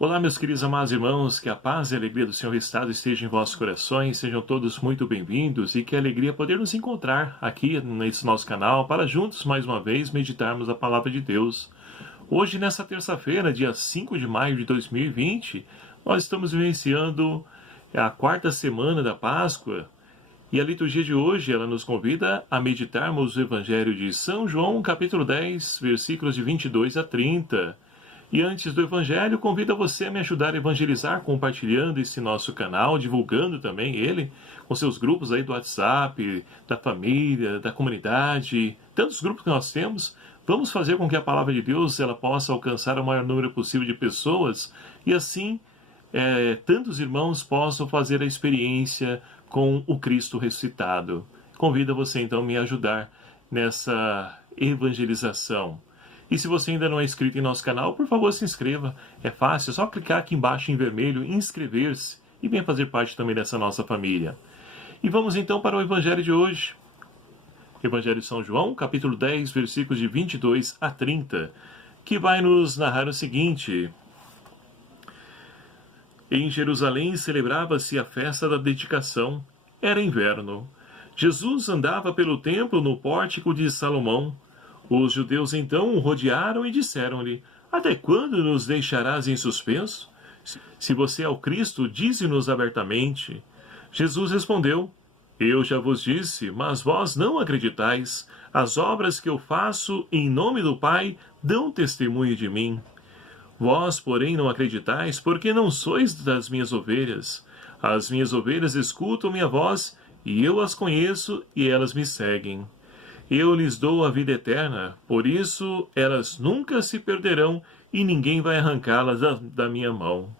Olá, meus queridos amados irmãos, que a paz e a alegria do Senhor Estado esteja em vossos corações, sejam todos muito bem-vindos e que alegria poder nos encontrar aqui nesse nosso canal para juntos, mais uma vez, meditarmos a Palavra de Deus. Hoje, nessa terça-feira, dia 5 de maio de 2020, nós estamos vivenciando a quarta semana da Páscoa e a liturgia de hoje, ela nos convida a meditarmos o Evangelho de São João, capítulo 10, versículos de 22 a 30. E antes do Evangelho, convido você a me ajudar a evangelizar compartilhando esse nosso canal, divulgando também ele com seus grupos aí do WhatsApp, da família, da comunidade, tantos grupos que nós temos. Vamos fazer com que a Palavra de Deus ela possa alcançar o maior número possível de pessoas e assim tantos irmãos possam fazer a experiência com o Cristo ressuscitado. Convido você então a me ajudar nessa evangelização. E se você ainda não é inscrito em nosso canal, por favor se inscreva. É fácil, é só clicar aqui embaixo em vermelho, inscrever-se e venha fazer parte também dessa nossa família. E vamos então para o Evangelho de hoje. Evangelho de São João, capítulo 10, versículos de 22 a 30, que vai nos narrar o seguinte. Em Jerusalém celebrava-se a festa da dedicação. Era inverno. Jesus andava pelo templo no pórtico de Salomão. Os judeus então o rodearam e disseram-lhe: Até quando nos deixarás em suspenso? Se você é o Cristo, dize-nos abertamente. Jesus respondeu: Eu já vos disse, mas vós não acreditais. As obras que eu faço em nome do Pai dão testemunho de mim. Vós, porém, não acreditais, porque não sois das minhas ovelhas. As minhas ovelhas escutam minha voz, e eu as conheço, e elas me seguem. Eu lhes dou a vida eterna, por isso elas nunca se perderão e ninguém vai arrancá-las da minha mão.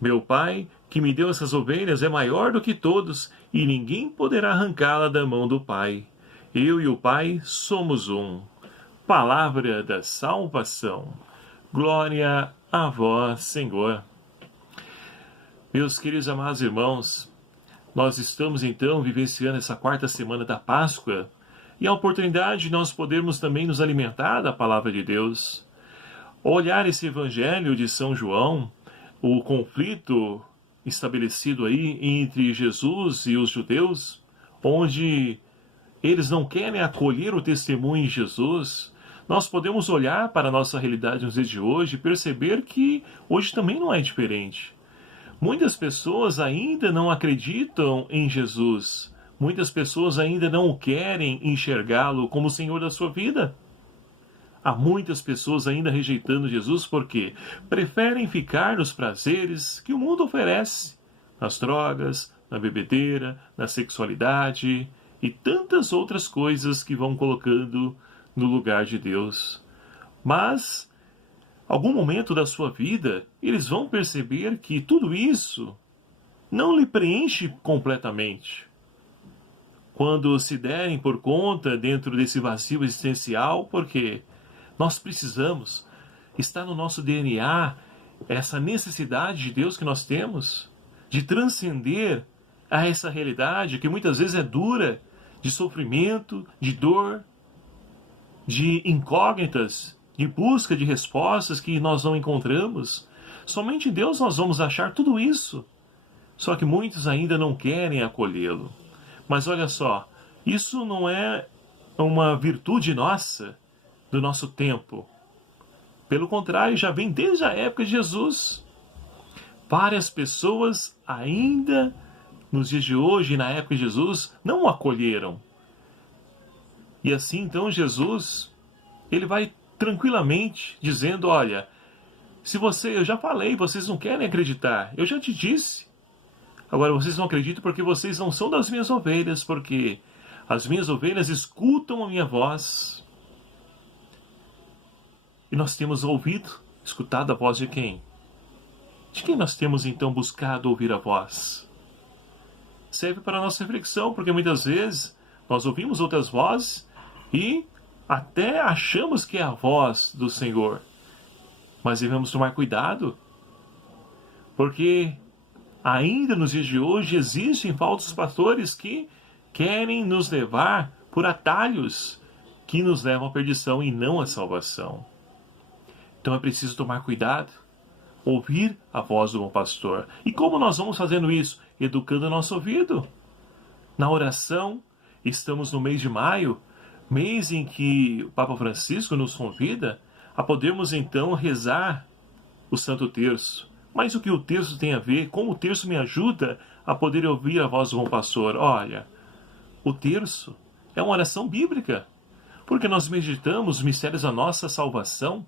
Meu Pai, que me deu essas ovelhas, é maior do que todos e ninguém poderá arrancá-la da mão do Pai. Eu e o Pai somos um. Palavra da salvação. Glória a vós, Senhor. Meus queridos amados irmãos, nós estamos então vivenciando essa quarta semana da Páscoa, e a oportunidade de nós podermos também nos alimentar da Palavra de Deus. Olhar esse Evangelho de São João, o conflito estabelecido aí entre Jesus e os judeus, onde eles não querem acolher o testemunho de Jesus, nós podemos olhar para a nossa realidade nos dias de hoje e perceber que hoje também não é diferente. Muitas pessoas ainda não acreditam em Jesus. Muitas pessoas ainda não querem enxergá-lo como o Senhor da sua vida. Há muitas pessoas ainda rejeitando Jesus porque preferem ficar nos prazeres que o mundo oferece, nas drogas, na bebedeira, na sexualidade e tantas outras coisas que vão colocando no lugar de Deus. Mas, algum momento da sua vida, eles vão perceber que tudo isso não lhe preenche completamente. Quando se derem por conta dentro desse vazio existencial, porque nós precisamos, está no nosso DNA essa necessidade de Deus que nós temos, de transcender a essa realidade que muitas vezes é dura, de sofrimento, de dor, de incógnitas, de busca de respostas que nós não encontramos. Somente em Deus nós vamos achar tudo isso. Só que muitos ainda não querem acolhê-lo. Mas olha só, isso não é uma virtude nossa, do nosso tempo. Pelo contrário, já vem desde a época de Jesus. Várias pessoas ainda, nos dias de hoje e na época de Jesus, não o acolheram. E assim, então, Jesus, ele vai tranquilamente dizendo, olha, eu já falei, vocês não querem acreditar, eu já te disse. Agora vocês não acreditam porque vocês não são das minhas ovelhas, porque as minhas ovelhas escutam a minha voz. E nós temos escutado a voz de quem? De quem nós temos então buscado ouvir a voz? Serve para a nossa reflexão, porque muitas vezes nós ouvimos outras vozes e até achamos que é a voz do Senhor. Mas devemos tomar cuidado, porque ainda nos dias de hoje existem falsos pastores que querem nos levar por atalhos que nos levam à perdição e não à salvação. Então é preciso tomar cuidado. Ouvir a voz do bom pastor. E como nós vamos fazendo isso? Educando o nosso ouvido. Na oração, estamos no mês de maio, mês em que o Papa Francisco nos convida a podermos então rezar o Santo Terço. Mas o que o terço tem a ver? Como o terço me ajuda a poder ouvir a voz do bom pastor? Olha, o terço é uma oração bíblica, porque nós meditamos os mistérios da nossa salvação.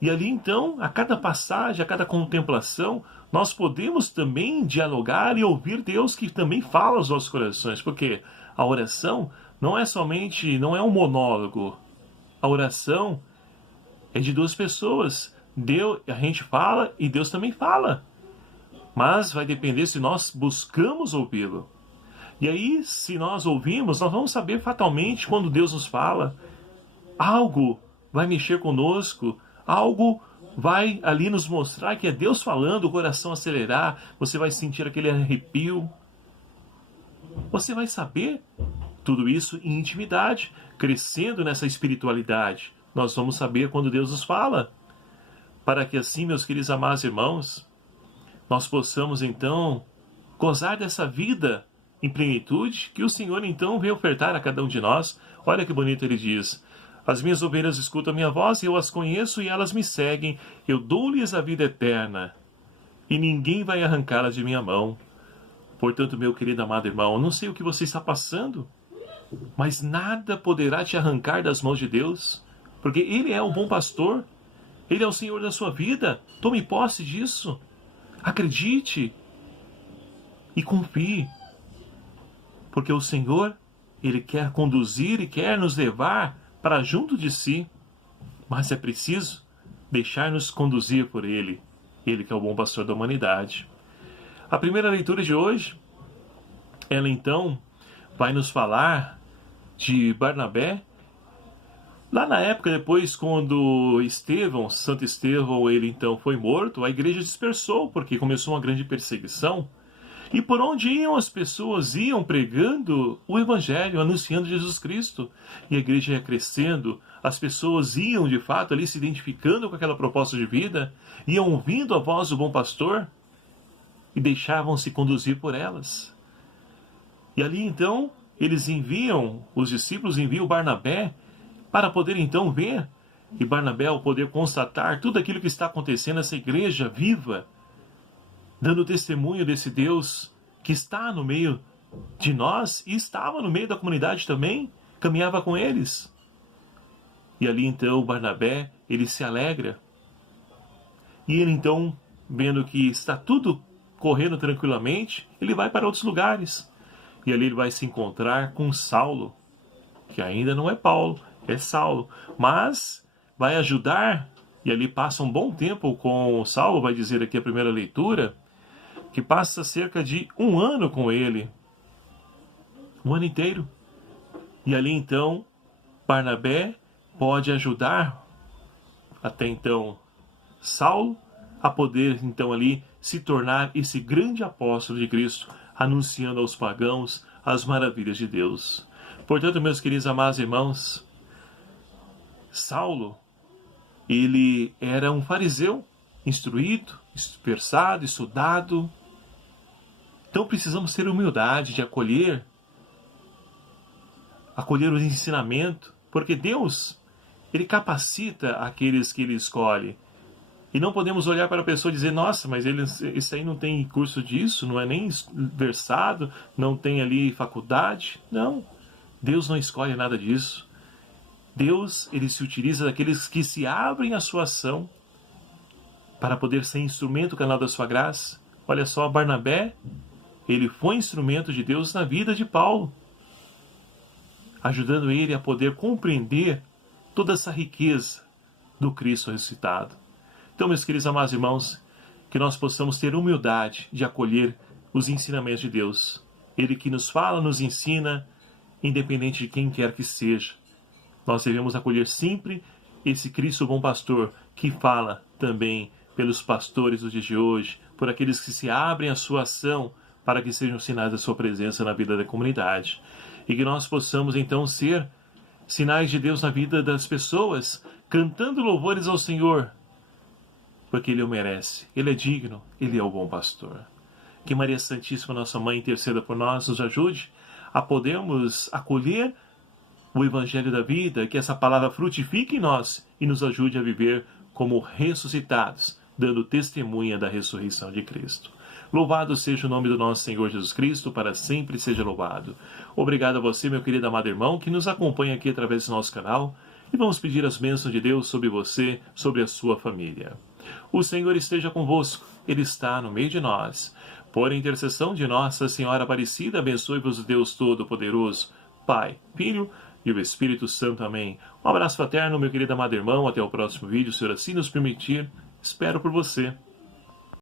E ali então, a cada passagem, a cada contemplação, nós podemos também dialogar e ouvir Deus que também fala aos nossos corações, porque a oração não é um monólogo. A oração é de duas pessoas. Deus, a gente fala e Deus também fala. Mas vai depender se nós buscamos ouvi-lo. E aí, se nós ouvimos, nós vamos saber fatalmente quando Deus nos fala. Algo vai mexer conosco, algo vai ali nos mostrar que é Deus falando, o coração acelerar, você vai sentir aquele arrepio. Você vai saber tudo isso em intimidade, crescendo nessa espiritualidade. Nós vamos saber quando Deus nos fala. Para que assim, meus queridos amados irmãos, nós possamos então gozar dessa vida em plenitude que o Senhor então veio ofertar a cada um de nós. Olha que bonito ele diz: as minhas ovelhas escutam a minha voz e eu as conheço e elas me seguem. Eu dou-lhes a vida eterna e ninguém vai arrancá-las de minha mão. Portanto, meu querido amado irmão, eu não sei o que você está passando, mas nada poderá te arrancar das mãos de Deus, porque Ele é o bom pastor. Ele é o Senhor da sua vida. Tome posse disso. Acredite e confie. Porque o Senhor, Ele quer conduzir e quer nos levar para junto de si. Mas é preciso deixar-nos conduzir por Ele. Ele que é o bom pastor da humanidade. A primeira leitura de hoje, ela então vai nos falar de Barnabé. Lá na época, depois, quando Santo Estevão, ele então foi morto, a igreja dispersou, porque começou uma grande perseguição. E por onde iam as pessoas, iam pregando o Evangelho, anunciando Jesus Cristo. E a igreja ia crescendo, as pessoas iam de fato ali se identificando com aquela proposta de vida, iam ouvindo a voz do bom pastor e deixavam-se conduzir por elas. E ali então, os discípulos enviam Barnabé, para poder então ver, e Barnabé ao poder constatar tudo aquilo que está acontecendo, essa igreja viva, dando testemunho desse Deus que está no meio de nós e estava no meio da comunidade também, caminhava com eles. E ali então Barnabé, ele se alegra. E ele então, vendo que está tudo correndo tranquilamente, ele vai para outros lugares. E ali ele vai se encontrar com Saulo, que ainda não é Paulo, é Saulo, mas vai ajudar, e ali passa um bom tempo com Saulo, vai dizer aqui a primeira leitura, que passa cerca de 1 ano com ele, 1 ano inteiro. E ali então, Barnabé pode ajudar, até então, Saulo, a poder então ali se tornar esse grande apóstolo de Cristo, anunciando aos pagãos as maravilhas de Deus. Portanto, meus queridos amados irmãos, Saulo, ele era um fariseu, instruído, versado, estudado. Então precisamos ter humildade de acolher o ensinamento, porque Deus, Ele capacita aqueles que Ele escolhe. E não podemos olhar para a pessoa e dizer, nossa, mas esse aí não tem curso disso, não é nem versado, não tem ali faculdade. Não, Deus não escolhe nada disso. Deus, ele se utiliza daqueles que se abrem à sua ação para poder ser instrumento canal da sua graça. Olha só, Barnabé, ele foi instrumento de Deus na vida de Paulo, ajudando ele a poder compreender toda essa riqueza do Cristo ressuscitado. Então, meus queridos amados irmãos, que nós possamos ter humildade de acolher os ensinamentos de Deus. Ele que nos fala, nos ensina, independente de quem quer que seja. Nós devemos acolher sempre esse Cristo bom pastor, que fala também pelos pastores dos dias de hoje, por aqueles que se abrem à sua ação para que sejam sinais da sua presença na vida da comunidade. E que nós possamos então ser sinais de Deus na vida das pessoas, cantando louvores ao Senhor, porque Ele o merece. Ele é digno, Ele é o bom pastor. Que Maria Santíssima, nossa Mãe, interceda por nós, nos ajude a podermos acolher o Evangelho da vida, que essa palavra frutifique em nós e nos ajude a viver como ressuscitados, dando testemunha da ressurreição de Cristo. Louvado seja o nome do nosso Senhor Jesus Cristo, para sempre seja louvado. Obrigado a você, meu querido amado irmão, que nos acompanha aqui através do nosso canal, e vamos pedir as bênçãos de Deus sobre você, sobre a sua família. O Senhor esteja convosco, Ele está no meio de nós. Por intercessão de Nossa Senhora Aparecida, abençoe-vos o Deus Todo-Poderoso, Pai, Filho e o Espírito Santo. Amém. Um abraço fraterno, meu querido amado irmão. Até o próximo vídeo, se o Senhor assim nos permitir. Espero por você.